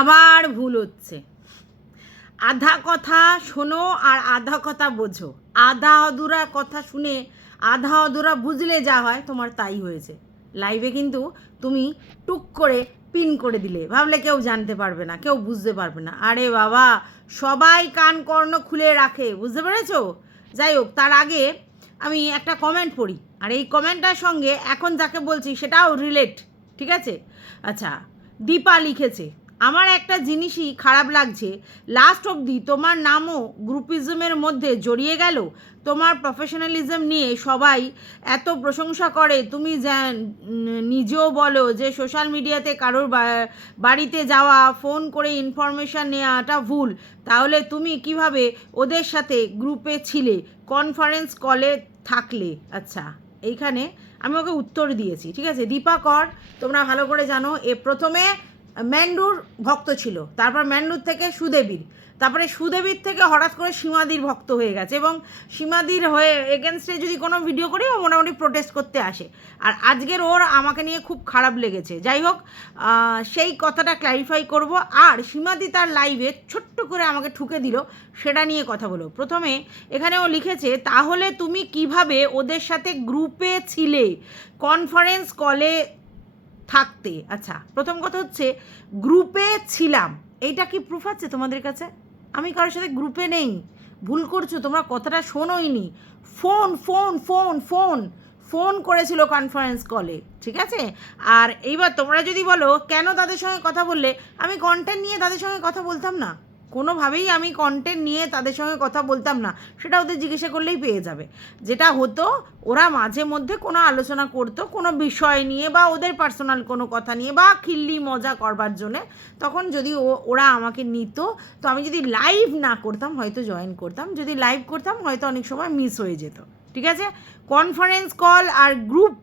আবার ভুল হচ্ছে। আধা কথা শোনো আর আধা কথা বোঝো। আধা অধুরা কথা শুনে আধা অধুরা বুঝলে যা হয়, তোমার তাই হয়েছে। লাইভে কিন্তু তুমি টুক করে পিন করে দিলে। ভাবলে কেউ জানতে পারবে না, কেউ বুঝতে পারবে না। আরে বাবা, সবাই কান কর্ণ খুলে রাখে, বুঝতে পেরেছ? যাই হোক, তার আগে আমি একটা কমেন্ট পড়ি। আর এই কমেন্টটার সঙ্গে এখন যাকে বলছি সেটাও রিলেট ঠিক আছে? আচ্ছা দীপা লিখেছে আমার একটা জিনিসই খারাপ লাগছে। লাস্ট অবধি তোমার নামও গ্রুপিজমের মধ্যে জড়িয়ে গেল। তোমার প্রফেশনালিজম নিয়ে সবাই এত প্রশংসা করে। তুমি নিজেও বলো যে সোশ্যাল মিডিয়াতে কারোর বাড়িতে যাওয়া ফোন করে ইনফরমেশান নেওয়াটা ভুল। তাহলে তুমি কীভাবে ওদের সাথে গ্রুপে ছিলে? কনফারেন্স কলে থাকলে। আচ্ছা এইখানে আমি ওকে উত্তর দিয়েছি। ঠিক আছে, দীপা কর, তোমরা ভালো করে জানো। এ প্রথমে ম্যান্ডুর ভক্ত ছিল। তারপর ম্যান্ডুর থেকে সুদেবীর। তারপরে সুদেবীর থেকে হঠাৎ করে সীমাদির ভক্ত হয়ে গেছে এবং সীমাদির হয়ে এগেনস্টে যদি কোনো ভিডিও করি, ও মোটামুটি প্রোটেস্ট করতে আসে। আর আজকের ওর আমাকে নিয়ে খুব খারাপ লেগেছে। যাই হোক সেই কথাটা ক্ল্যারিফাই করব। আর সীমাদি তার লাইভে ছোট্ট করে আমাকে ঠুকে দিল, সেটা নিয়ে কথা বলো। প্রথমে এখানে ও লিখেছে, তাহলে তুমি কীভাবে ওদের সাথে গ্রুপে ছিলে? কনফারেন্স কলে থাকতে। আচ্ছা প্রথম কথা হচ্ছে গ্রুপে ছিলাম। এইটা কি প্রুফ আছে তোমাদের কাছে? আমি কারোর সাথে গ্রুপে নেই। ভুল করছ, তোমরা কথাটা শোনোইনি। Phone phone phone phone phone করেছিল কনফারেন্স কলে ঠিক আছে? আর এইবার তোমরা যদি বলো, কেন তাদের সঙ্গে কথা বললে? আমি কন্টেন্ট নিয়ে তাদের সঙ্গে কথা বলতাম না। কোনোভাবেই আমি কন্টেন্ট নিয়ে তাদের সঙ্গে কথা বলতাম না। সেটা ওদের জিজ্ঞাসা করলেই পেয়ে যাবে। যেটা হতো, ওরা মাঝে মধ্যে কোনো আলোচনা করতো, কোনো বিষয় নিয়ে বা ওদের পার্সোনাল কোনো কথা নিয়ে বা খিল্লি মজা করবার জন্যে। তখন যদি ও- ওরা আমাকে নিত, তো আমি যদি লাইভ না করতাম, হয়তো জয়েন করতাম। যদি লাইভ করতাম, হয়তো অনেক সময় মিস হয়ে যেত। ঠিক আছে? কনফারেন্স কল আর গ্রুপ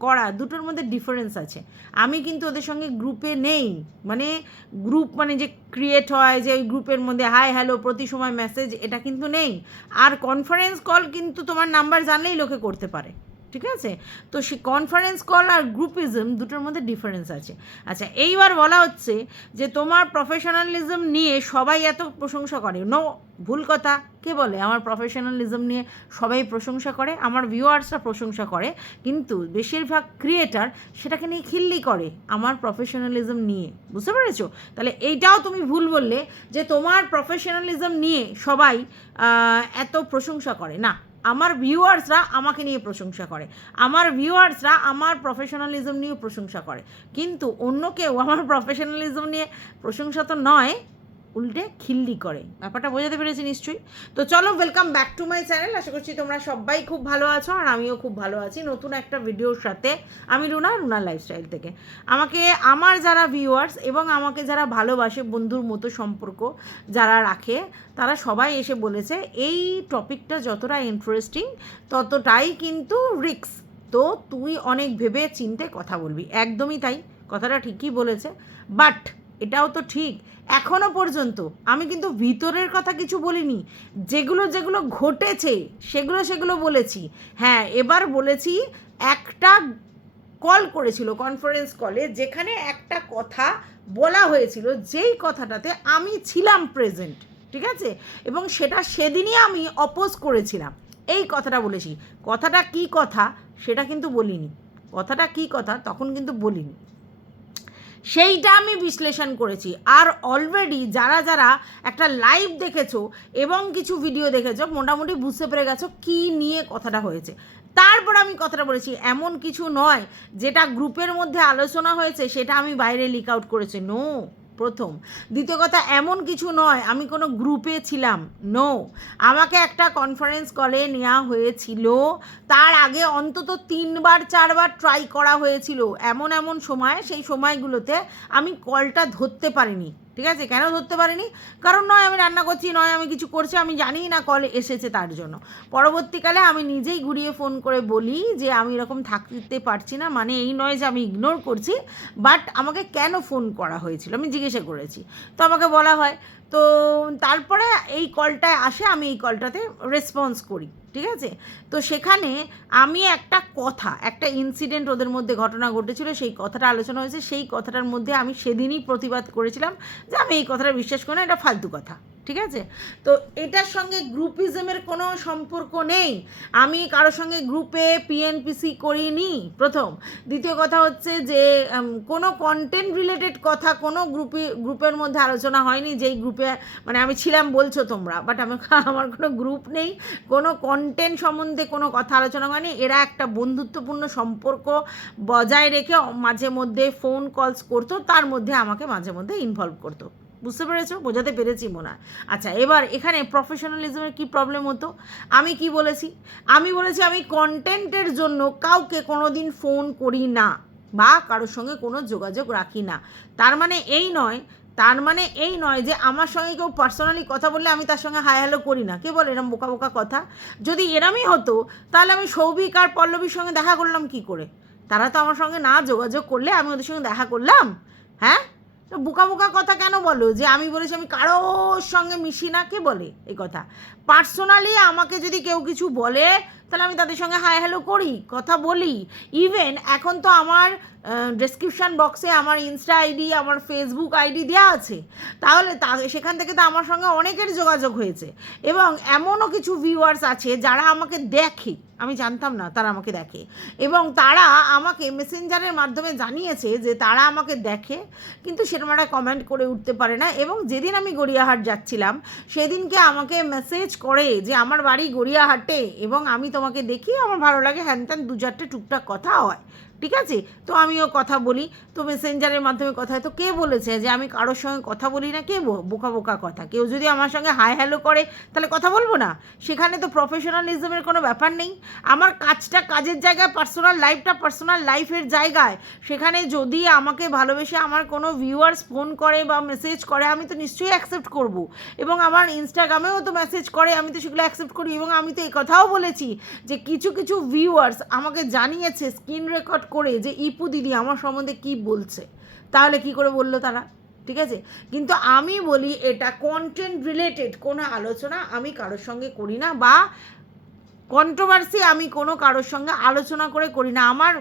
করা, দুটোর মধ্যে ডিফারেন্স আছে। আমি কিন্তু ওদের সঙ্গে গ্রুপে নেই। মানে গ্রুপ মানে যে ক্রিয়েট হয়, যে ওই গ্রুপের মধ্যে হাই হ্যালো প্রতি সময় মেসেজ এটা কিন্তু নেই। আর কনফারেন্স কল কিন্তু তোমার নাম্বার জানলেই লোকে করতে পারে। ঠিক আছে? তো সে কনফারেন্স কল আর গ্রুপিজম দুটোর মধ্যে ডিফারেন্স আছে। আচ্ছা এইবার বলা হচ্ছে যে তোমার প্রফেশনালিজম নিয়ে সবাই এত প্রশংসা করে। নো ভুল কথা। কে বলে? আমার প্রফেশনালিজম নিয়ে সবাই প্রশংসা করে, আমার ভিউয়ার্সরা প্রশংসা করে। কিন্তু বেশিরভাগ ক্রিয়েটার সেটাকে নিয়ে খিল্লি করে আমার প্রফেশনালিজম নিয়ে। বুঝতে পেরেছ? তাহলে এইটাও তুমি ভুল বললে যে তোমার প্রফেশনালিজম নিয়ে সবাই এত প্রশংসা করে। না আমার ভিউয়ার্সরা আমাকে নিয়ে প্রশংসা করে। আমার ভিউয়ার্সরা আমার প্রফেশনালিজম নিয়ে প্রশংসা করে। কিন্তু অন্য কেউ আমার প্রফেশনালিজম নিয়ে প্রশংসা তো নয়। উল্টে খিল্লি করে। ব্যাপারটা বোঝাতে পেরেছি নিশ্চয়ই। তো চলো welcome back to my channel আশা করছি তোমরা সবাই খুব ভালো আছো আর আমিও খুব ভালো আছি নতুন একটা ভিডিওর সাথে। আমি রুনা রুনা লাইফস্টাইল থেকে। আমাকে, আমার যারা ভিউয়ার্স এবং আমাকে যারা ভালোবাসে, বন্ধুর মতো সম্পর্ক যারা রাখে, তারা সবাই এসে বলেছে, এই টপিকটা যতটা ইন্টারেস্টিং ততটাই কিন্তু রিক্স তো তুই অনেক ভেবে চিনতে কথা বলবি। একদমই তাই। কথাটা ঠিকই বলেছে। বাট এটাও তো ঠিক। এখনও পর্যন্ত আমি কিন্তু ভিতরের কথা কিছু বলিনি। যেগুলো যেগুলো ঘটেছে, সেগুলো সেগুলো বলেছি। হ্যাঁ এবার বলেছি একটা কল করেছিল কনফারেন্স কলে যেখানে একটা কথা বলা হয়েছিল, যেই কথাটাতে আমি ছিলাম প্রেজেন্ট ঠিক আছে? এবং সেটা সেদিনই আমি অপোজ করেছিলাম। এই কথাটা বলেছি। কথাটা কি কথা, সেটা কিন্তু বলিনি। কথাটা কি কথা, তখন কিন্তু বলিনি। সেইটা আমি বিশ্লেষণ করেছি। আর অলরেডি যারা যারা একটা লাইভ দেখেছ এবং কিছু ভিডিও দেখেছ, মোটামুটি বুঝতে পেরে গেছো কী নিয়ে কথাটা হয়েছে। তারপর আমি কথাটা বলেছি, এমন কিছু নয় যেটা গ্রুপের মধ্যে আলোচনা হয়েছে, সেটা আমি বাইরে লিক আউট করেছি। নো প্রথম। দ্বিতীয় কথা, এমন কিছু নয়, আমি কোনো গ্রুপে ছিলাম। নো আমাকে একটা কনফারেন্স কলে নেওয়া হয়েছিল। তার আগে অন্তত তিনবার, চারবার ট্রাই করা হয়েছিল। এমন এমন সময়, সেই সময়গুলোতে আমি কলটা ধরতে পারিনি। ঠিক আছে? কেন ধরতে পারিনি? কারণ নয় আমি রান্না করছি, নয় আমি কিছু করছি, আমি জানি না কল এসেছে তার জন্য। পরবর্তীকালে আমি নিজেই ঘুরিয়ে ফোন করে বলি যে, আমি এরকম থাকতে পারছি না মানে এই নয় যে আমি ইগনোর করছি বাট আমাকে কেন ফোন করা হয়েছিল? আমি জিজ্ঞাসা করেছি। তো আমাকে বলা হয় তো তারপরে এই কলটায় আসে, আমি এই কলটাতে রেসপন্স করি, ঠিক আছে? তো সেখানে আমি একটা কথা, একটা ইনসিডেন্ট ওদের মধ্যে ঘটনা ঘটেছিল, সেই কথাটা আলোচনা হয়েছে, সেই কথাটার মধ্যে আমি সেদিনই প্রতিবাদ করেছিলাম যে আমি এই কথাটা বিশ্বাস করি না, এটা ফালতু কথা। ঠিক আছে? তো এটার সঙ্গে গ্রুপিজমের কোনো সম্পর্ক নেই। আমি কারোর সঙ্গে গ্রুপে পিএনপিসি করিনি, প্রথম। দ্বিতীয় কথা হচ্ছে যে কোনো কন্টেন্ট রিলেটেড কথা কোনো গ্রুপে, গ্রুপের মধ্যে আলোচনা হয়নি, যেই গ্রুপে মানে আমি ছিলাম বলছো তোমরা বাট আমি, আমার কোনো গ্রুপ নেই। কোনো কন্টেন্ট সম্বন্ধে কোনো কথা আলোচনা হয়নি। এরা একটা বন্ধুত্বপূর্ণ সম্পর্ক বজায় রেখে মাঝে মধ্যে ফোন কলস করতো, তার মধ্যে আমাকে মাঝে মধ্যে ইনভলভ করতো। বুঝতে পেরেছ? বোঝাতে পেরেছি, মনে। হয় আচ্ছা এবার এখানে প্রফেশনালিজমের কি প্রবলেম হতো? আমি কি বলেছি? আমি বলেছি আমি কন্টেন্টের জন্য কাউকে কোনো দিন ফোন করি না বা কারোর সঙ্গে কোনো যোগাযোগ রাখি না। তার মানে এই নয়, তার মানে এই নয় যে আমার সঙ্গে কেউ পার্সোনালি কথা বললে আমি তার সঙ্গে হাই হ্যালো করি না। কে বলে এরম বোকা বোকা কথা? যদি এরমই হতো, তাহলে আমি সৌভিক আর পল্লবীর সঙ্গে দেখা করলাম কি করে? তারা তো আমার সঙ্গে না যোগাযোগ করলে আমি ওদের সঙ্গে দেখা করলাম? হ্যাঁ? বোকা বোকা কথা কেন বলো? যে আমি বলেছি আমি কারোর সঙ্গে মিশি না, কে বলে এই কথা? পার্সোনালি আমাকে যদি কেউ কিছু বলে, তাহলে আমি তাদের সঙ্গে হাই হ্যালো করি, কথা বলি। ইভেন এখন তো আমার ডেসক্রিপশান বক্সে আমার ইনস্টা আইডি আমার ফেসবুক আইডি দেওয়া আছে। তাহলে তা, সেখান থেকে তো আমার সঙ্গে অনেকের যোগাযোগ হয়েছে। এবং এমনও কিছু ভিউয়ার্স আছে যারা আমাকে দেখে। আমি জানতাম না, তারা আমাকে দেখে। এবং তারা আমাকে মেসেঞ্জারের মাধ্যমে জানিয়েছে যে তারা আমাকে দেখে, কিন্তু সেরকম একটা কমেন্ট করে উঠতে পারে না। এবং যেদিন আমি গড়িয়াহাট যাচ্ছিলাম, সেদিনকে আমাকে মেসেজ করে যে আমার বাড়ি গড়িয়াহাটে এবং আমি তোমাকে দেখি, আমার ভালো লাগে। হ্যান ত্যান দু চারটে টুকটাক কথা হয়। ঠিক আছে? তো আমিও কথা বলি। তো মেসেঞ্জারের মাধ্যমে কথা তো কে বলেছে যে আমি কারোর সঙ্গে কথা বলি না? কে বোকা বোকা কথা? কেউ যদি আমার সঙ্গে হাই হ্যালো করে, তাহলে কথা বলব না? সেখানে তো প্রফেশনালিজমের কোনো ব্যাপার নেই। আমার কাজটা কাজের জায়গায় পার্সোনাল লাইফটা পার্সোনাল লাইফের জায়গায়। সেখানে যদি আমাকে ভালোবেসে আমার কোনো ভিউয়ার্স ফোন করে বা মেসেজ করে, আমি তো নিশ্চয়ই অ্যাকসেপ্ট করব। এবং আমার ইনস্টাগ্রামেও তো মেসেজ করে, আমি তো সেগুলো অ্যাকসেপ্ট করি। এবং আমি তো এই কথাও বলেছি যে কিছু কিছু ভিউয়ার্স আমাকে জানিয়েছে স্ক্রিন রেকর্ড করে যে, ইপু দিদি আমার সম্বন্ধে কি বলছে? তাহলে কি করে বলল তারা? ঠিক আছে? কিন্তু আমি বলি, এটা কন্টেন্ট রিলেটেড কোনো আলোচনা আমি কারোর সঙ্গে করি না বা কন্ট্রোভার্সি আমি কোনো কারোর সঙ্গে আলোচনা করে করি না। আমার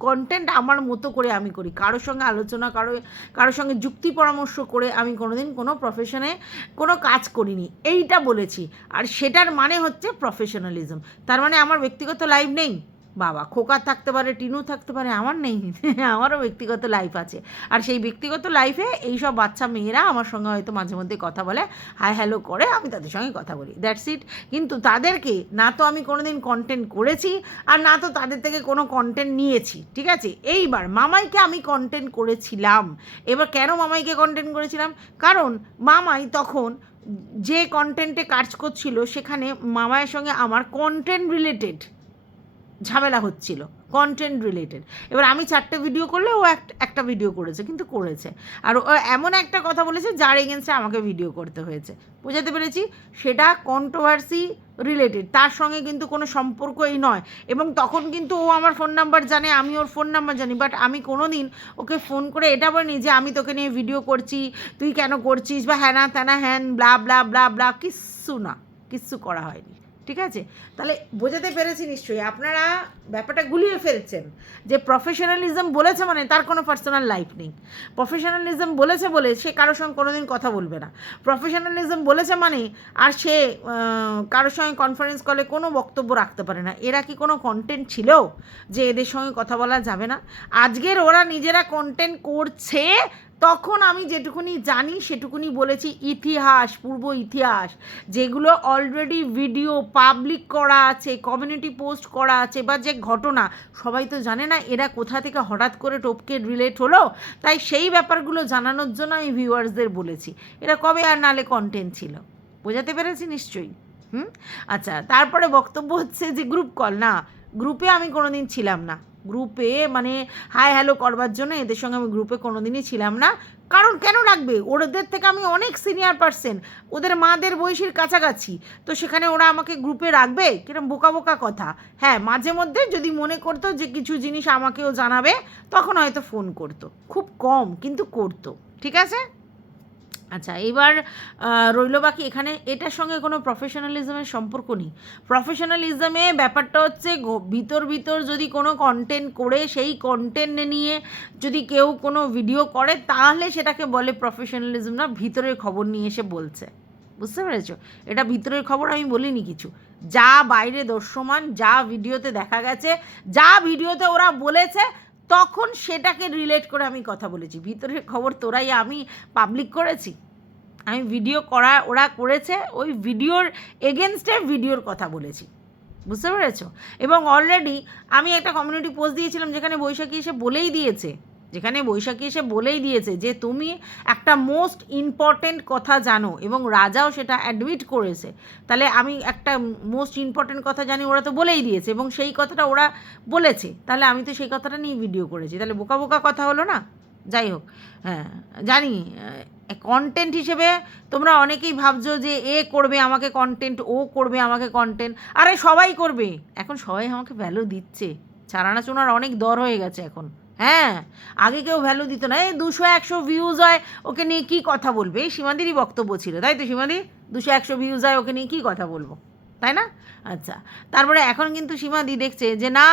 কন্টেন্ট আমার মতো করে আমি করি। কারোর সঙ্গে আলোচনা, কারও, কারোর সঙ্গে যুক্তি পরামর্শ করে আমি কোনোদিন কোনো প্রফেশনে কোনো কাজ করিনি। এইটা বলেছি। আর সেটার মানে হচ্ছে প্রফেশনালিজম তার মানে আমার ব্যক্তিগত লাইফ নেই। বাবা, খোকা থাকতে পারে, টিনু থাকতে পারে, আমার নেই, আমারও ব্যক্তিগত লাইফ আছে। আর সেই ব্যক্তিগত লাইফে এইসব বাচ্চা মেয়েরা আমার সঙ্গে হয়তো মাঝে মধ্যে কথা বলে হাই হ্যালো করে আমি তাদের সঙ্গে কথা বলি দ্যাটস ইট কিন্তু তাদেরকে না তো আমি কোনোদিন কন্টেন্ট করেছি, আর না তো তাদের থেকে কোনো কন্টেন্ট নিয়েছি, ঠিক আছে? এইবার মামাইকে আমি কন্টেন্ট করেছিলাম। এবার কেন মামাইকে কন্টেন্ট করেছিলাম? কারণ মামাই তখন যে কন্টেন্টে কাজ করছিল, সেখানে মামায়ের সঙ্গে আমার কন্টেন্ট রিলেটেড ঝামেলা হচ্ছিল কন্টেন্ট রিলেটেড এবার আমি চারটে ভিডিও করলে ও একটা ভিডিও করেছে, কিন্তু করেছে। আর ও এমন একটা কথা বলেছে যার এগেনস্টে আমাকে ভিডিও করতে হয়েছে। বোঝাতে পেরেছি? সেটা কন্ট্রোভার্সি রিলেটেড তার সঙ্গে কিন্তু কোনো সম্পর্কই নয়। এবং তখন কিন্তু ও আমার ফোন নাম্বার জানে, আমি ওর ফোন নাম্বার জানি বাট আমি কোনো দিন ওকে ফোন করে এটা বলিনি যে আমি তোকে নিয়ে ভিডিও করছি, তুই কেন করছিস? বা হ্যানা ত্যানা হ্যান ব্লা ব্লা ব্লা ব্লা কিচ্ছু না কিচ্ছু করা হয়নি। ঠিক আছে? তাহলে বোঝাতে পেরেছি নিশ্চয়ই। আপনারা ব্যাপারটা গুলিয়ে ফেলছেন। যে প্রফেশনালিজম বলেছে মানে তার কোনো পার্সোনাল লাইফ নেই। প্রফেশনালিজম বলেছে বলে সে কারোর সঙ্গে কোনোদিন কথা বলবে না। প্রফেশনালিজম বলেছে মানে আর সে কারোর সঙ্গে কনফারেন্স কলে কোনো বক্তব্য রাখতে পারে না। এরা কি কোনো কন্টেন্ট ছিল যে এদের সঙ্গে কথা বলা যাবে না? আজকের ওরা নিজেরা কন্টেন্ট করছে তখন আমি যেটুকুনি জানি সেটুকুনি বলেছি, ইতিহাস, পূর্ব ইতিহাস, যেগুলো অলরেডি ভিডিও পাবলিক করা আছে কমিউনিটি পোস্ট করা আছে, বা যে ঘটনা, সবাই তো জানে না এরা কোথা থেকে হঠাৎ করে টপকে রিলেট হলো। তাই সেই ব্যাপারগুলো জানানোর জন্য আমি ভিউয়ার্সদের বলেছি। এরা কবে আর নালে কন্টেন্ট ছিল? বোঝাতে পেরেছি নিশ্চয়ই? হুম? আচ্ছা তারপরে বক্তব্য হচ্ছে যে গ্রুপ কল না গ্রুপে আমি কোনোদিন ছিলাম না। গ্রুপে মানে হাই হ্যালো করবার জন্য এদের সঙ্গে আমি গ্রুপে কোনো দিনই ছিলাম না। কারণ কেন রাখবে? ওদের থেকে আমি অনেক সিনিয়র পার্সন ওদের মাদের বয়সীর কাছাকাছি। তো সেখানে ওরা আমাকে গ্রুপে রাখবে? কিরম বোকা বোকা কথা। হ্যাঁ মাঝে মধ্যে যদি মনে করতো যে কিছু জিনিস আমাকেও জানাবে, তখন হয়তো ফোন করতো। খুব কম, কিন্তু করতো। ঠিক আছে? আচ্ছা এবার রইল বাকি এখানে, এটার সঙ্গে কোনো প্রফেশনালিজমের সম্পর্ক নেই। প্রফেশনালিজমে ব্যাপারটা হচ্ছে ভিতর ভিতর যদি কোনো কন্টেন্ট করে, সেই কন্টেন্ট নিয়ে যদি কেউ কোনো ভিডিও করে, তাহলে সেটাকে বলে প্রফেশনালিজম না, ভিতরের খবর নিয়ে এসে বলছে। বুঝতে পেরেছ? এটা ভিতরের খবর, আমি বলিনি কিছু। যা বাইরে দর্শমান, যা ভিডিওতে দেখা গেছে, যা ভিডিওতে ওরা বলেছে তখন সেটাকে রিলেট করে আমি কথা বলেছি। ভিতরের খবর তোরাই আমি পাবলিক করেছি। আমি ভিডিও করা, ওরা করেছে, ওই ভিডিওর এগেনস্টে ভিডিওর কথা বলেছি। বুঝতে পেরেছ? এবং অলরেডি আমি একটা কমিউনিটি পোস্ট দিয়েছিলাম যেখানে বৈশাখী এসে বলেই দিয়েছে। যেখানে বৈশাখী এসে বলেই দিয়েছে যে তুমি একটা মোস্ট ইম্পর্টেন্ট কথা জানো এবং রাজাও সেটা অ্যাডমিট করেছে। তাহলে আমি একটা মোস্ট ইম্পর্টেন্ট কথা জানি ওরা তো বলেই দিয়েছে এবং সেই কথাটা ওরা বলেছে। তাহলে আমি তো সেই কথাটা নিয়ে ভিডিও করেছি। তাহলে বোকা বোকা কথা হলো না? যাই হোক হ্যাঁ জানি কন্টেন্ট হিসেবে তোমরা অনেকেই ভাবছ যে এ করবে আমাকে কন্টেন্ট ও করবে আমাকে কন্টেন্ট আরে সবাই করবে। এখন সবাই আমাকে ভ্যালু দিচ্ছে। চারানা চুনার অনেক দর হয়ে গেছে এখন। হ্যাঁ আগে কেউ ভ্যালু দিত না। এই দুশো, একশো ভিউজ হয়, ওকে নিয়ে কী কথা বলবে? এই সীমাদিরই বক্তব্য ছিল, তাই তো সীমাদি দুশো, একশো ভিউজ হয়, ওকে নিয়ে কী কথা বলব? তাই না? আচ্ছা তারপরে এখন কিন্তু সীমাদি দেখছে যে না,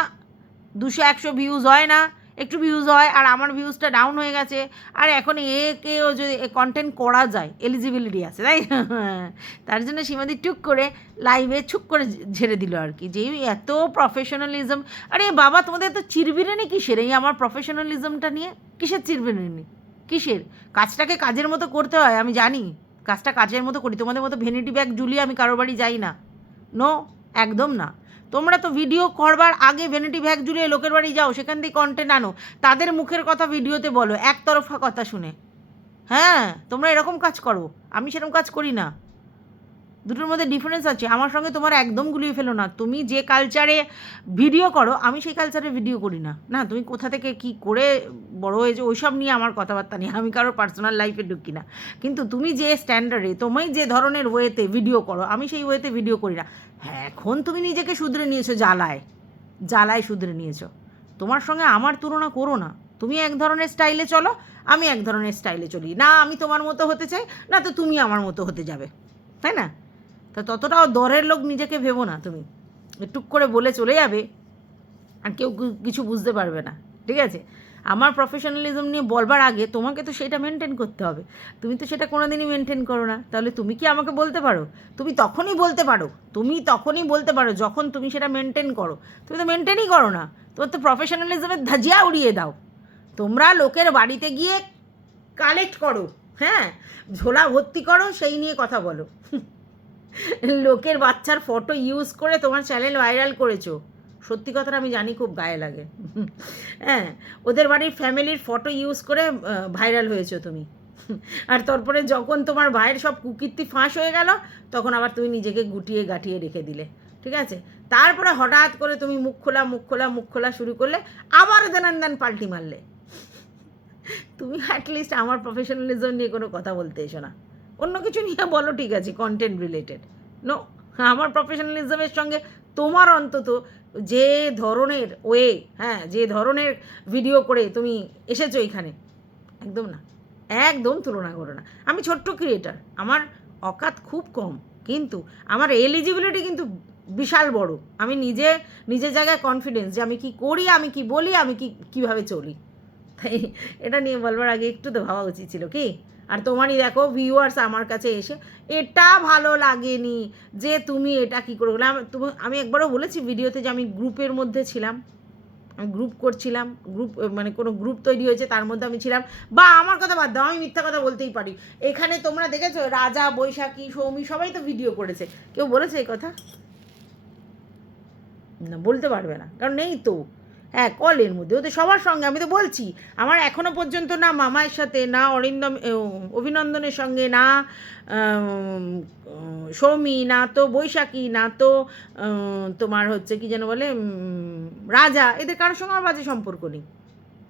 দুশো, একশো ভিউজ হয় না একটু ভিউজ হয়, আর আমার ভিউজটা ডাউন হয়ে গেছে। আর এখন একেও যদি কন্টেন্ট করা যায় এলিজিবিলিটি আছে, তাই? তার জন্য সীমাদি টুক করে লাইভে ছুক করে ঝেড়ে দিল আর কি। যে এত প্রফেশনালিজম আরে বাবা, তোমাদের তো চিরবিরেনি কিসের? এই আমার প্রফেশনালিজমটা নিয়ে কিসের চিরবিরেনি কিসের? কাজটাকে কাজের মতো করতে হয়, আমি জানি। কাজটা কাজের মতো করি, তোমাদের মতো ভেনিটি ব্যাগ ঝুলিয়ে আমি কারোর বাড়ি যাই না। নো একদম না। তোমরা তো ভিডিও করবার আগে ভ্যানিটি ব্যাগ জুড়িয়ে লোকের বাড়ি যাও, সেখান থেকে কন্টেন্ট আনো। তাদের মুখের কথা ভিডিওতে বলো, একতরফা কথা শুনে। হ্যাঁ তোমরা এরকম কাজ করো। আমি সেরকম কাজ করি না। দুটোর মধ্যে ডিফারেন্স আছে। আমার সঙ্গে তোমার একদম গুলিয়ে ফেলো না। তুমি যে কালচারে ভিডিও করো, আমি সেই কালচারে ভিডিও করি না। না, তুমি কোথা থেকে কি করে বড় হয়েছে, ওইসব নিয়ে আমার কথাবার্তা নেই। আমি কারোর পার্সোনাল লাইফে ঢুকি না। কিন্তু তুমি যে স্ট্যান্ডার্ডে তুমি যে ধরনের ওয়েতে ভিডিও করো, আমি সেই ওয়েতে ভিডিও করি না। হ্যাঁ এখন তুমি নিজেকে শুধরে নিয়েছো, জ্বালায়। জ্বালায় শুধরে নিয়েছো। তোমার সঙ্গে আমার তুলনা করো না। তুমি এক ধরনের স্টাইলে চলো, আমি এক ধরনের স্টাইলে চলি। না, আমি তোমার মতো হতে চাই, না তো তুমি আমার মতো হতে যাবে। তাই না? তা ততটাও দরের লোক নিজেকে ভেবো না তুমি। টুক করে বলে চলে যাবে আর কেউ কিছু বুঝতে পারবে না, ঠিক আছে? আমার প্রফেশনালিজম নিয়ে বলবার আগে তোমাকে তো সেটা মেনটেন করতে হবে। তুমি তো সেটা কোনোদিনই মেনটেন করো না। তাহলে তুমি কি আমাকে বলতে পারো? তুমি তখনই বলতে পারো। তুমি তখনই বলতে পারো যখন তুমি সেটা মেনটেন করো। তুমি তো মেনটেনই করো না। তোমার তো প্রফেশনালিজমের ধাজিয়া উড়িয়ে দাও। তোমরা লোকের বাড়িতে গিয়ে কালেক্ট করো হ্যাঁ? ঝোলা ভর্তি করো, সেই নিয়ে কথা বলো। লোকের বাচ্চার ফটো ইউজ করে তোমার চ্যানেল ভাইরাল করেছ। সত্যি কথাটা আমি জানি, খুব গায়ে লাগে। হ্যাঁ ওদের বাড়ির ফ্যামিলির ফটো ইউজ করে ভাইরাল হয়েছো তুমি। আর তারপরে যখন তোমার ভাইয়ের সব কুকীর্তি ফাঁস হয়ে গেল, তখন আবার তুমি নিজেকে গুটিয়ে গাটিয়ে রেখে দিলে। ঠিক আছে? তারপরে হঠাৎ করে তুমি মুখ খোলা মুখ খোলা মুখ খোলা শুরু করলে, আবার দেনান দেন পাল্টি মারলে। তুমি অ্যাটলিস্ট আমার প্রফেশনালিজম নিয়ে কোনো কথা বলতে এসো না। অন্য কিছু নিয়ে বলো, ঠিক আছে কন্টেন্ট রিলেটেড নো আমার প্রফেশনালিজমের সঙ্গে তোমার অন্তত যে ধরনের ওয়ে হ্যাঁ যে ধরনের ভিডিও করে তুমি এসেছ এখানে, একদম না, একদম তুলনা করো না। আমি ছোট্ট ক্রিয়েটার আমার অকাত খুব কম, কিন্তু আমার এলিজিবিলিটি কিন্তু বিশাল বড়। আমি নিজে, নিজের জায়গায় কনফিডেন্স যে আমি কি করি, আমি কি বলি, আমি কি, কীভাবে চলি। তাই এটা নিয়ে বলবার আগে একটু তো ভাবা উচিত ছিল, কি? আর তোমারই দেখো ভিউয়ার্স আমার কাছে এসে, এটা ভালো লাগেনি যে তুমি এটা কি করে বললে তুমি, আমি একবারও বলেছি ভিডিওতে যে আমি গ্রুপের মধ্যে ছিলাম। আমি গ্রুপ করছিলাম, গ্রুপ মানে কোনো গ্রুপ তৈরি হয়েছে, তার মধ্যে আমি ছিলাম। বা আমার কথা বাদ দাও, আমি মিথ্যা কথা বলতেই পারি। এখানে তোমরা দেখেছ রাজা, বৈশাখী, সৌমি, সবাই তো ভিডিও করেছে। কেউ বলেছে এই কথা? না, বলতে পারবে না, কারণ নেই তো। হ্যাঁ কলের মধ্যে। ওদের সবার সঙ্গে, আমি তো বলছি, আমার এখনও পর্যন্ত না মামায়ের সাথে, না অরিন্দম অভিনন্দনের সঙ্গে, না সৌমি, না তো বৈশাখী, না তো তোমার হচ্ছে কি যেন বলে রাজা, এদের কারোর সঙ্গে আমার বাজে সম্পর্ক নেই।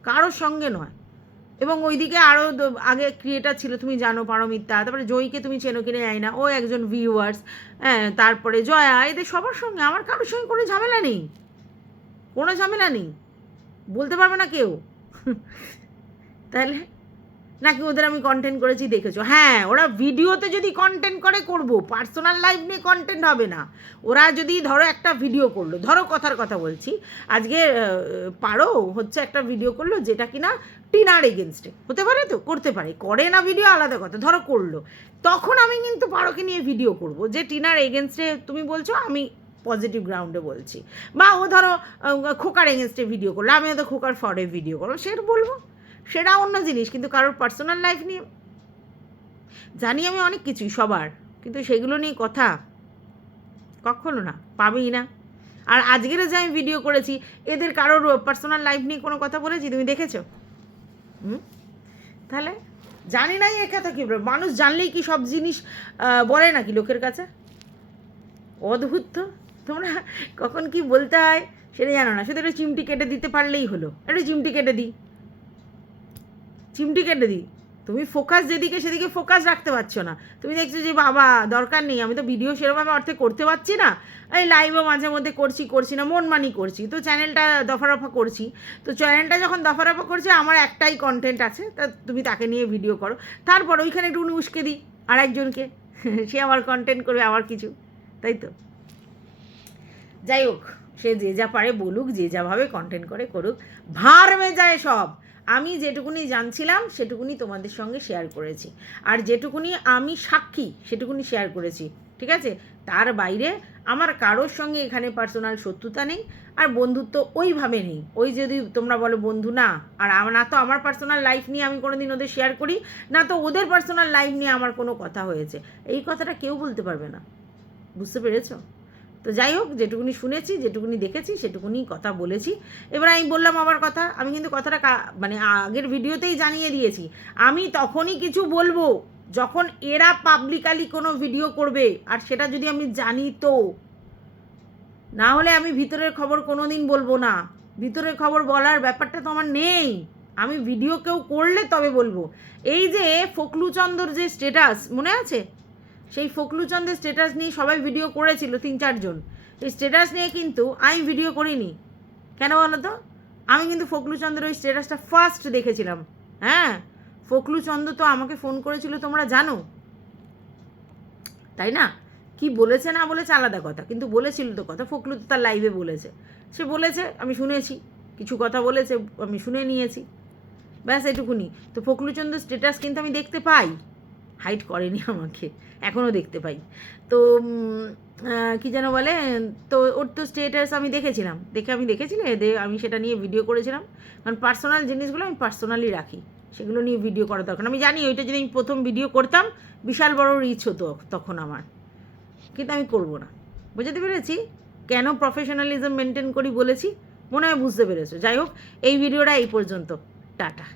কারোর সঙ্গে নয়। এবং ওইদিকে আরও আগে ক্রিয়েটার ছিল, তুমি জানো, পারমিতা, তারপরে জয়ীকে তুমি চেনো কিনে যাই না, ও একজন ভিউয়ার্স হ্যাঁ তারপরে জয়া, এদের সবার সঙ্গে, আমার কারোর সঙ্গে কোনো ঝামেলা নেই। কোনো ঝামেলা নেই। বলতে পারবে না কেউ। তাহলে নাকি ওদের আমি কন্টেন্ট করেছি, দেখেছ? হ্যাঁ ওরা ভিডিওতে যদি কন্টেন্ট করে, করব। পার্সোনাল লাইফ নিয়ে কন্টেন্ট হবে না। ওরা যদি ধরো একটা ভিডিও করল, ধরো কথার কথা বলছি। আজকে পারো হচ্ছে একটা ভিডিও করল, যেটা কিনা টিনার এগেনস্টে হতে পারে তো? করতে পারে। করে না ভিডিও আলাদা কথা। ধরো করল। তখন আমি কিন্তু পারোকে নিয়ে ভিডিও করব। যে টিনার এগেনস্টে তুমি বলছো, আমি পজিটিভ গ্রাউন্ডে বলছি। বা ও ধরো খোকার এগেনস্টে ভিডিও করল আমি হয়তো খোকার ফরে ভিডিও করব সেটা বলব, সেটা অন্য জিনিস, কিন্তু কারোর পার্সোনাল লাইফ নিয়ে জানি আমি অনেক কিছুই, সবার, কিন্তু সেগুলো নিয়ে কথা কখনো না, পাবেই না। আর আজকেরও যে আমি ভিডিও করেছি, এদের কারোর পার্সোনাল লাইফ নিয়ে কোনো কথা বলেছি, তুমি দেখেছ? হুম? তাহলে জানি না এই কথা কী। মানুষ জানলেই কি সব জিনিস বলে নাকি লোকের কাছে? অদ্ভুত তো। তোমরা কখন কি বলতে হয় সেটা জানো না। শুধু একটু চিমটি কেটে দিতে পারলেই হলো। একটু চিমটি কেটে দিই। চিমটি কেটে দিই। তুমি ফোকাস যেদিকে সেদিকে ফোকাস রাখতে পারছ না। তুমি দেখছ যে, বাবা, দরকার নেই। আমি তো ভিডিও সেরকমভাবে অর্থে করতে পারছি না। এই লাইভও মাঝে মধ্যে করছি করছি না, মন মানি করছি। তো চ্যানেলটা দফা রফা করছি। তো চ্যানেলটা যখন দফা রফা করছে, আমার একটাই কন্টেন্ট আছে। তা তুমি তাকে নিয়ে ভিডিও করো। তারপর ওইখানে একটু উনি উস্কে দিই আর একজনকে সে আমার কন্টেন্ট করবে, আবার কিছু। তাই তো? যাই হোক, সে যে যা পারে বলুক, যে যাভাবে কন্টেন্ট করে করুক, ভার যায় সব। আমি যেটুকুনি জানছিলাম, সেটুকুনি তোমাদের সঙ্গে শেয়ার করেছি। আর যেটুকুনি আমি সাক্ষী, সেটুকুনি শেয়ার করেছি, ঠিক আছে? তার বাইরে আমার কারোর সঙ্গে এখানে পার্সোনাল শত্রুতা নেই, আর বন্ধুত্ব ওইভাবে নেই। ওই যদি তোমরা বলো, বন্ধু, না। আর না তো আমার পার্সোনাল লাইফ নিয়ে আমি কোনোদিন ওদের শেয়ার করি, না তো ওদের পার্সোনাল লাইফ নিয়ে আমার কোনো কথা হয়েছে। এই কথাটা কেউ বলতে পারবে না। বুঝতে পেরেছ? তো যাই হোক, যেটুকুনি শুনেছি, যেটুকুনি দেখেছি, সেটুকুনি কথা বলেছি। এবার আমি বললাম আমার কথা, আমি কিন্তু কথাটা মানে আগের ভিডিওতেই জানিয়ে দিয়েছি। আমি তখনই কিছু বলব যখন এরা পাবলিকালি কোনো ভিডিও করবে, আর সেটা যদি আমি জানি তো। না হলে আমি ভিতরের খবর কোনো দিন বলব না। ভিতরের খবর বলার ব্যাপারটা তো আমার নেই। আমি ভিডিও কেউ করলে তবে বলব। এই যে ফকলুচন্দর যে স্টেটাস মনে আছে? সেই ফকলুচন্দের স্টেটাস নিয়ে সবাই ভিডিও করেছিল, তিন চারজন। এই স্টেটাস নিয়ে কিন্তু আমি ভিডিও করিনি। কেন বলো তো আমি কিন্তু ফকলুচন্দ্রের ওই স্টেটাসটা ফার্স্ট দেখেছিলাম। হ্যাঁ? ফকলুচন্দ্র তো আমাকে ফোন করেছিল, তোমরা জানো? তাই না? কি বলেছে না বলেছে আলাদা কথা। কিন্তু বলেছিল তো কথা। ফকলু তো তার লাইভে বলেছে। সে বলেছে, আমি শুনেছি। কিছু কথা বলেছে, আমি শুনে নিয়েছি। ব্যাস, এটুকুনি। তো ফকলুচন্দ্র স্টেটাস কিন্তু আমি দেখতে পাই। হাইট করেনি আমাকে, এখনও দেখতে পাই। তো কি যেন বলে, তো ওর তো স্টেটাস আমি দেখেছিলাম। দেখে আমি দেখেছিলাম এদের আমি সেটা নিয়ে ভিডিও করেছিলাম। কারণ পার্সোনাল জিনিসগুলো আমি পার্সোনালি রাখি। সেগুলো নিয়ে ভিডিও করা দরকার আমি জানি ওইটা যদি আমি প্রথম ভিডিও করতাম, বিশাল বড় রিচ হতো তখন আমার। কিন্তু আমি করব না। বুঝতে পেরেছি? কেন প্রফেশনালিজম মেনটেন করি বলেছি? মনে হয় বুঝতে পেরেছ। যাই হোক, এই ভিডিওটা এই পর্যন্ত। টাটা।